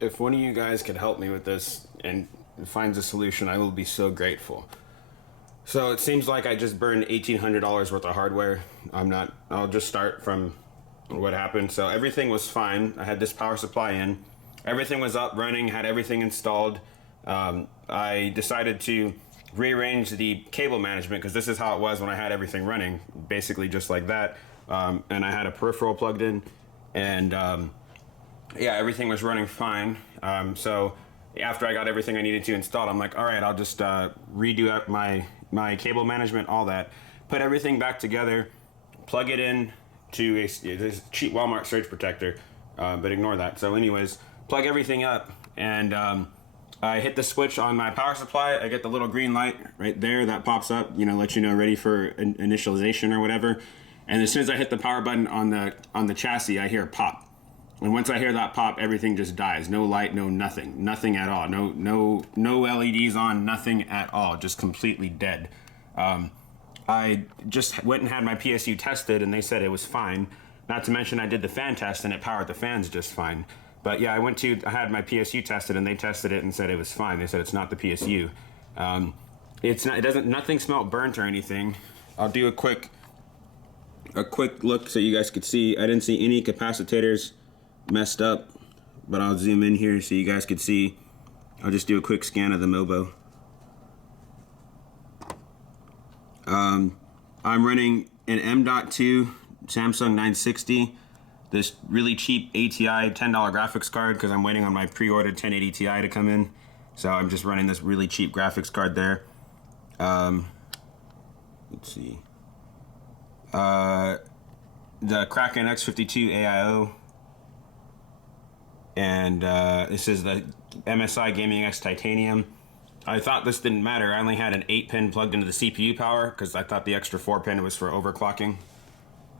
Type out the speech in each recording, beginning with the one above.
If one of you guys could help me with this and finds a solution, I will be so grateful. So it seems like I just burned $1,800 worth of hardware. I'll just start from what happened. So everything was fine. I had this power supply in. Everything was up, running, had everything installed. I decided to rearrange the cable management because this is how it was when I had everything running, basically just like that. And I had a peripheral plugged in, and yeah, everything was running fine. So after I got everything I needed to installed, I'm like, all right, I'll just redo my cable management, all that, put everything back together, plug it in to this cheap Walmart surge protector, but ignore that. So anyways, plug everything up, and I hit the switch on my power supply. I get the little green light right there that pops up, let you know ready for initialization or whatever. And as soon as I hit the power button on the chassis, I hear a pop. And once I hear that pop, everything just dies. No light, no nothing at all. No LEDs on, nothing at all. Just completely dead. I just went and had my PSU tested, and they said it was fine. Not to mention I did the fan test, and it powered the fans just fine. But yeah, I had my PSU tested, and they tested it and said it was fine. They said it's not the PSU. Nothing smelled burnt or anything. I'll do a quick look so you guys could see. I didn't see any capacitors messed up, but I'll zoom in here so you guys could see. I'll just do a quick scan of the Mobo. I'm running an M.2 Samsung 960, this really cheap ATI $10 graphics card because I'm waiting on my pre-ordered 1080 Ti to come in. So I'm just running this really cheap graphics card there. Let's see. The Kraken X52 AIO. And this is the MSI Gaming X Titanium. I thought this didn't matter. I only had an 8-pin plugged into the CPU power because I thought the extra 4-pin was for overclocking.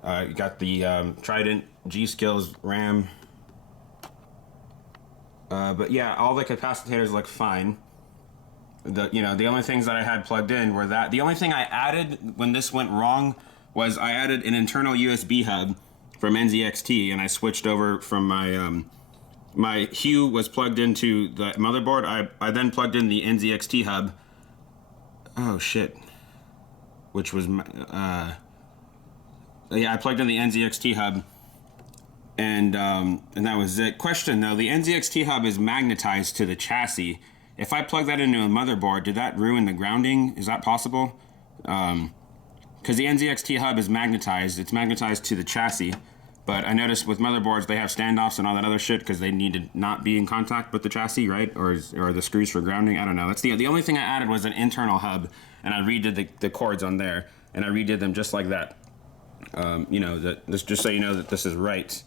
You got the Trident G-Skills RAM. But yeah, all the capacitors look fine. The only things that I had plugged in were that. The only thing I added when this went wrong was I added an internal USB hub from NZXT, and I switched over from my Hue was plugged into the motherboard. I then plugged in the NZXT hub. Oh shit. Which was yeah, I plugged in the NZXT hub, and that was it. Question though, the NZXT hub is magnetized to the chassis. If I plug that into a motherboard, did that ruin the grounding? Is that possible? Because the NZXT hub is magnetized. It's magnetized to the chassis. But I noticed with motherboards, they have standoffs and all that other shit because they need to not be in contact with the chassis, right? Or the screws for grounding. I don't know. That's the only thing I added was an internal hub, and I redid the cords on there, and I redid them just like that. Just so you know that this is right.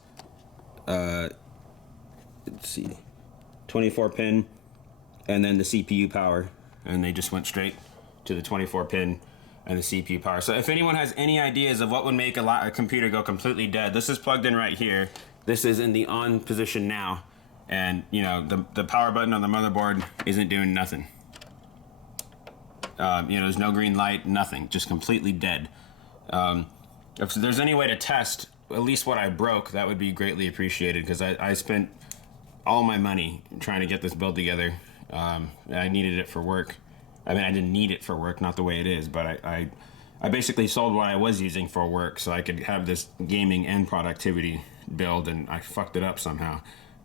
Let's see, 24-pin, and then the CPU power, and they just went straight to the 24-pin. And the CPU power. So if anyone has any ideas of what would make a computer go completely dead, this is plugged in right here. This is in the on position now, and the power button on the motherboard isn't doing nothing. There's no green light, nothing, just completely dead. If there's any way to test at least what I broke, that would be greatly appreciated because I spent all my money trying to get this build together. I needed it for work. I mean, I didn't need it for work, not the way it is, but I basically sold what I was using for work so I could have this gaming and productivity build, and I fucked it up somehow.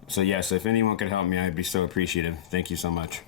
So yes, if anyone could help me, I'd be so appreciative. Thank you so much.